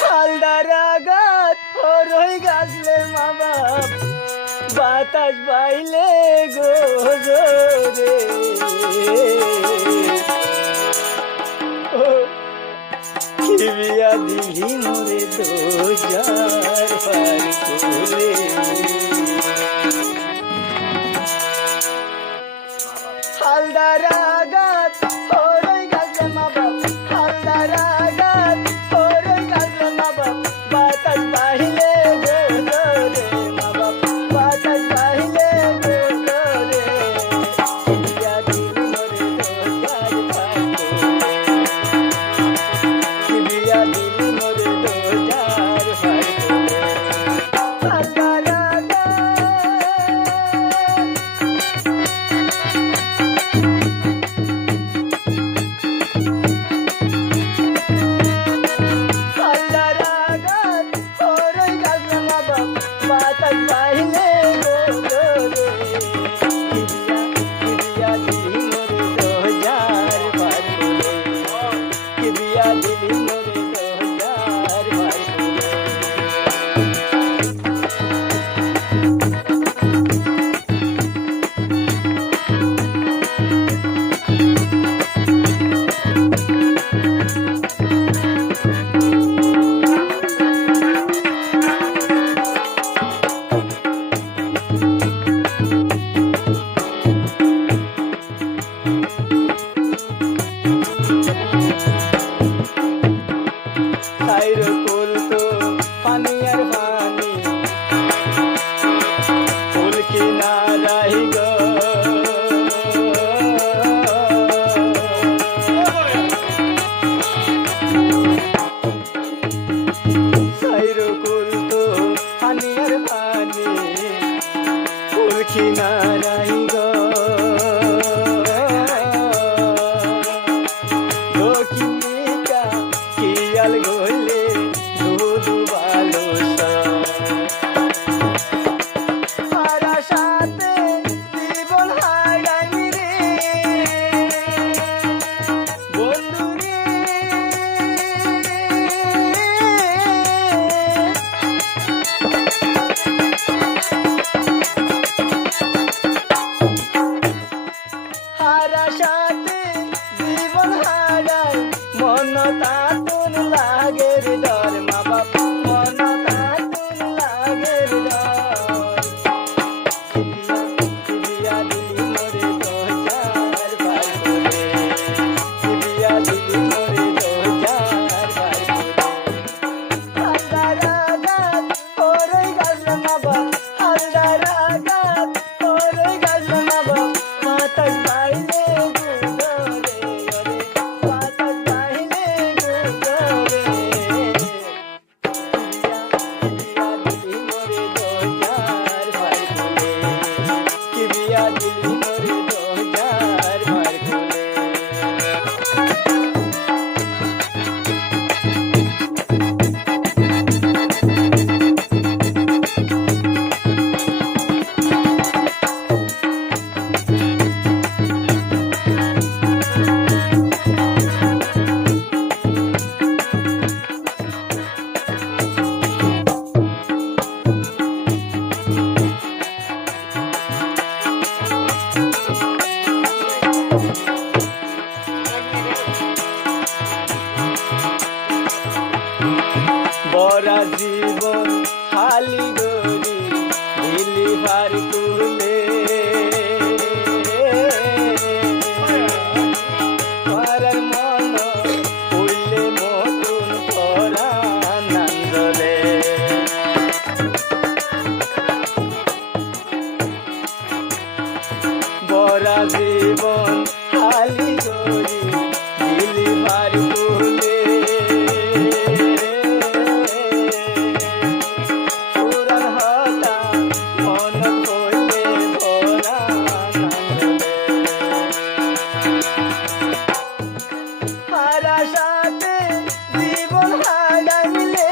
হালদার আগাত হরই গাছলে মা বাপ বাতাস বাইলে গো রে কি বিয়া দিলি মোরে দোজার পার করে হালদার আগাত হরই গাছলে মা বাপ হালদার আগাত হরই গাছলে মা বাপ বাতাস বাইলে গো রে মা বাপ বাতাস বাইলে গো রে বিয়া দিলি মোরে দোজার পার করে বিয়া দিলি মোরে দোজার পার করে হালদার কিনারাই গো দক্ষিণিকা কিয়াল গলে দুধু ভালো সারা সাথে জীবন হারাই রে বন্ধু রে সাথে জীবন হারাই মন তাতুন লাগের ডর মা বাপ মন তাতুন লাগের ডর বিয়া দিলি মোরে দোজার পার করে বিয়া দিলি মোরে দোজার পার করে হালদার আগাত হরই গাছলে মা বাপ হালদার আগাত হরই গাছলে মা বাপ বাতাস বাইলে বরা জীবন হালি গরি দিলি ভার তুলে পারার মন উইলে মতুন পরা নন্দলে বরা জীবন হালি গরি দিলি ভার তুলে সাথে জীবন হারাইলে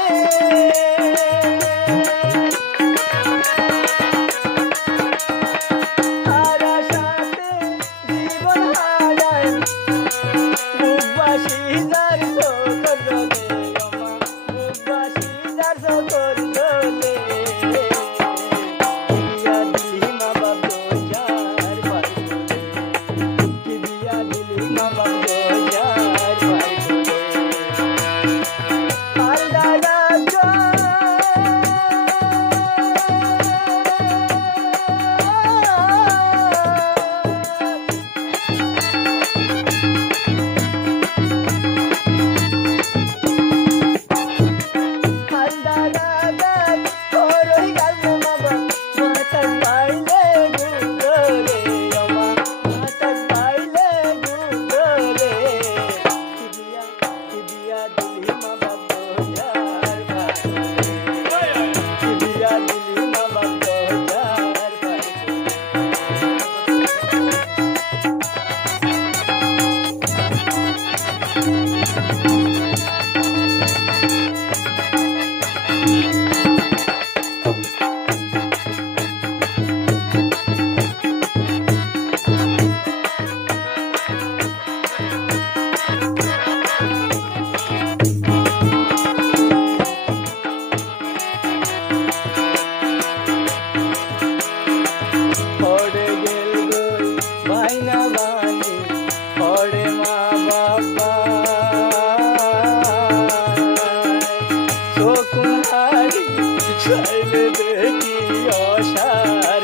আর